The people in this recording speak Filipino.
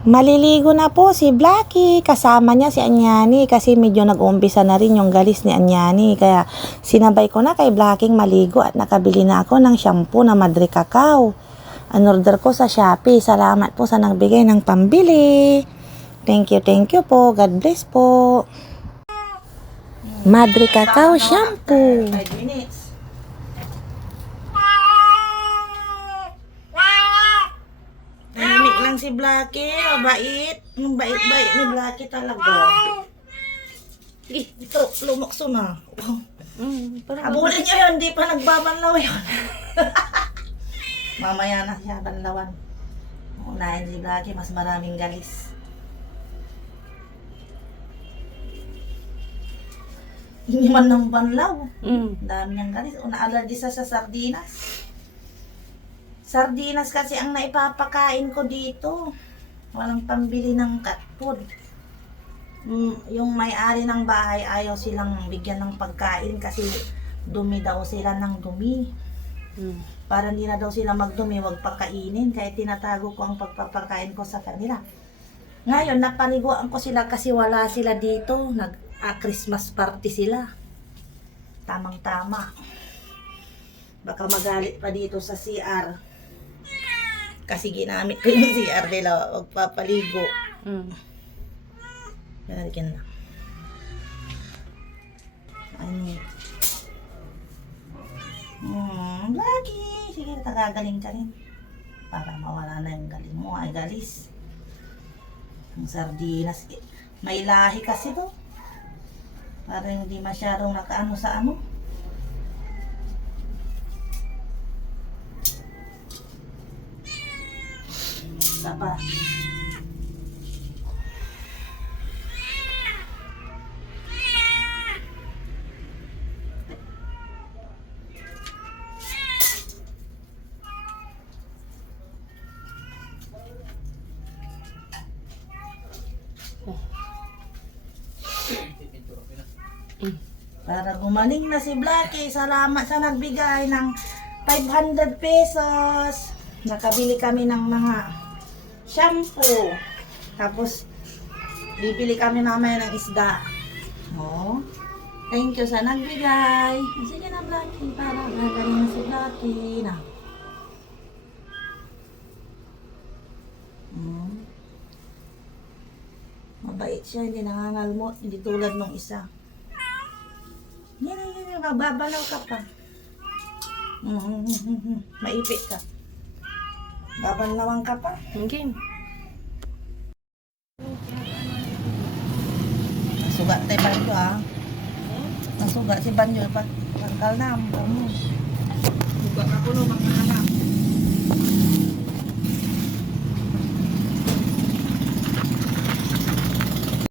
Maliligo na po si Blacky. Kasama niya si Anyani kasi medyo nag-uumpisa na rin yung galis ni Anyani. Kaya sinabay ko na kay Blacking maligo at nakabili na ako ng shampoo na Madre Cacao. Anorder ko sa Shopee. Salamat po sa nagbigay ng pambili. Thank you po. God bless po. Madre Cacao shampoo. 5 minutes. Tahimik lang si Blacky. Mabait. Ang bait-bait ni Blacky talaga. Ito, lumokso na. Abulin niyo yun, hindi pa nagbabanlaw yun. Mamaya na siya banlawan. Unahin si Blacky, mas maraming galis. Hindi man ng banlaw. Dami niyang galis. Una-allergy sa sardinas. Sardinas kasi ang naipapakain ko dito. Walang pambili ng cat food. Yung may-ari ng bahay ayaw silang bigyan ng pagkain kasi dumi daw sila ng dumi. Para hindi na daw sila magdumi, wag pakainin. Kaya tinatago ko ang pagpapakain ko sa kanila. Ngayon, napaliguan ko sila kasi wala sila dito. Christmas party sila. Tamang-tama. Baka magalit pa dito sa CR. Kasi ginamit ko yung CR nila. Wag papaligo. Lalagyan na. Ano? Lagi. Sige, tagagaling ka rin. Para mawala na yung galing mo. Ay, galis. Ang sardinas. May lahi kasi to. Para hindi masyadong nakaano sa ano. Isa pa. Para gumaling na si Blacky. Salamat sa nagbigay ng 500 pesos. Nakabili kami ng mga shampoo. Tapos, bibili kami mamaya ng isda. Oh, thank you sa nagbigay. Sige na, Blacky. Para gagaling na si Blacky. Na. Mabait siya. Hindi nangangalmot. Hindi tulad nung isa. Yan, mababalaw ka pa. Maipit ka. Babalawan ka pa. Okay. Nasugat tayo Banjo ha. Nasugat si Banjo pa. Tangkal na. Sugat ako no mga anak.